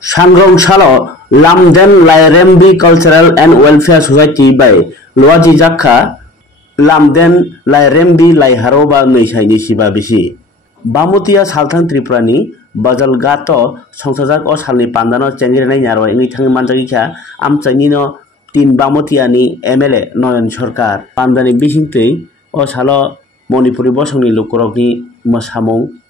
Sangrong Lamden Lairembi Cultural and Welfare Society by Luaji Jakha Lamden Lairembi Laiharoba Meishaini Shiba Bisi Bamutia Saltan Triprani Bazal Gato Songsajak o Salni Pandano Chengiranai Nyaro Ingithang Manjagika Amchanino Tin Bamutiani MLA Noyan Sorkar Pandani Bishintei o Salo Monipuri Bosongni Lukorokni Mosamung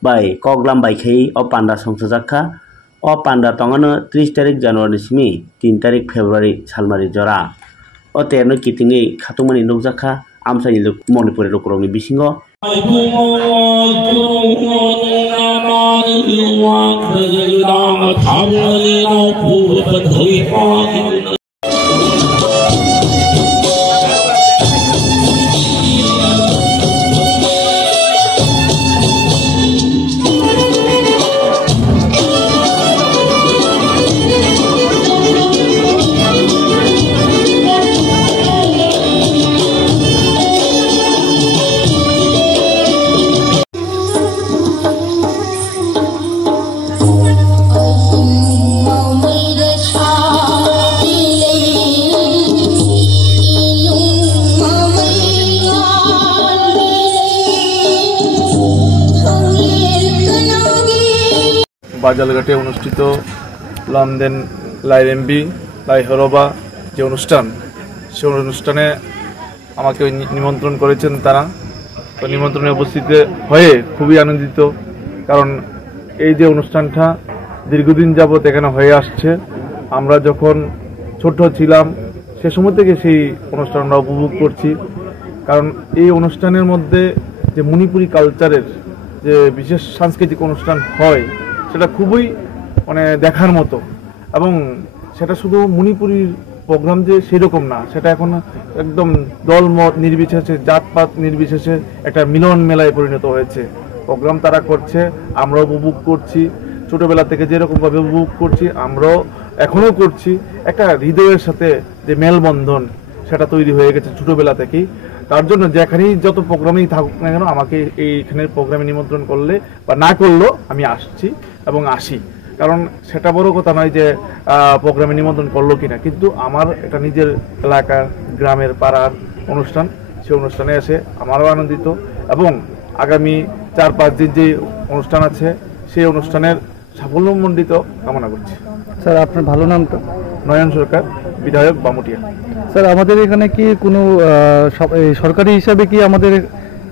by Koglam by K o Panda Songsajaka o Panda Tongano 3 tarik Januari Simi 3 tarik Februari Salmari Jora o Terno Kitingi Katumani Nukjaka Amsani Monipuri Lukorokni Bisingo বাজালঘাটে অনুষ্ঠিত লামদেন লাইরেম্বি লাইহরবা যে অনুষ্ঠান সেই অনুষ্ঠানে আমাকে নিমন্ত্রণ করেছেন তারা তো নিমন্ত্রণে উপস্থিত হয়ে খুবই আনন্দিত কারণ এই যে অনুষ্ঠানটা দীর্ঘদিন যাবত এখানে হয়ে আসছে আমরা যখন ছোট ছিলাম সে সময় থেকে সেই অনুষ্ঠানটা উপভোগ করছি কারণ এই অনুষ্ঠানের মধ্যে যে মণিপুরি কালচারের যে বিশেষ সাংস্কৃতিক অনুষ্ঠান হয় সেটা খুবই মানে দেখার মতো এবং সেটা শুধু মণিপুরির প্রোগ্রাম যে সেরকম না সেটা এখন একদম দলমত নির্বিশেষে জাতপাত নির্বিশেষে একটা মিলন মেলায় পরিণত হয়েছে প্রোগ্রাম তারা করছে আমরাও উপভোগ করছি ছোটবেলা থেকে যেরকমভাবে উপভোগ করছি আমরাও এখনও করছি একটা হৃদয়ের সাথে যে মেলবন্ধন সেটা তৈরি হয়ে গেছে ছোটবেলা থেকেই তার জন্য যেখানেই যত প্রোগ্রামেই থাকুক না কেন আমাকে এইখানের প্রোগ্রামে নিমন্ত্রণ করলে বা না করলেও আমি আসছি এবং আসি কারণ সেটা বড় কথা নয় যে প্রোগ্রামে নিমন্ত্রণ করলো কিনা কিন্তু আমার এটা নিজের এলাকার গ্রামের পাড়ার অনুষ্ঠান সেই অনুষ্ঠানে এসে আমারও আনন্দিত এবং আগামী 4-5 দিন যে অনুষ্ঠান আছে সেই অনুষ্ঠানের সাফল্যমণ্ডিত কামনা করছি। স্যার আপনার ভালো নামটা? নয়ন সরকার, বিধায়ক বামুটিয়া। স্যার আমাদের এখানে কি কোনো সরকারি হিসাবে কি আমাদের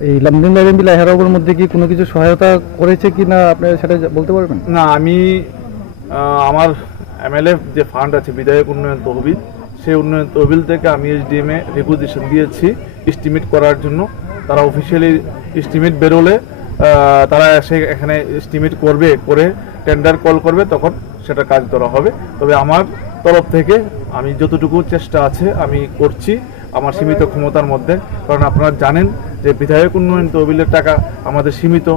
এই লামদেন লাইরেম্বি লাইহরবার মধ্যে কি কোনো কিছু সহায়তা করেছে কি না আপনি সেটা বলতে পারবেন? না আমি আমার এমএলএ যে ফান্ড আছে বিধায়ক উন্নয়ন তহবিল সেই উন্নয়ন তহবিল থেকে আমি এসডিএম এ রিকুইজিশন দিয়েছি এস্টিমেট করার জন্য তারা অফিসিয়ালি এস্টিমেট বেরোলে তারা এসে এখানে এস্টিমেট করবে করে টেন্ডার কল করবে তখন সেটা কাজ ধরা হবে তবে আমার তরফ থেকে আমি যতটুকু চেষ্টা আছে আমি করছি আমার সীমিত ক্ষমতার মধ্যে কারণ আপনারা জানেন যে বিধায়ক উন্নয়ন তহবিলের টাকা আমাদের সীমিত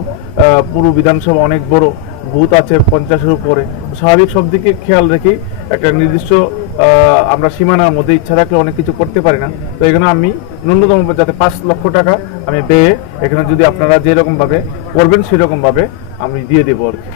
পুরো বিধানসভা অনেক বড় বুথ আছে 50-এর উপরে স্বাভাবিক সব দিকে খেয়াল রেখেই একটা নির্দিষ্ট আমরা সীমানার মধ্যে ইচ্ছা রাখলে অনেক কিছু করতে পারি না তো এখানে আমি ন্যূনতম যাতে 5 লক্ষ টাকা আমি পেয়ে এখানে যদি আপনারা যেরকমভাবে করবেন সেরকমভাবে আমি দিয়ে দেবো আর কি।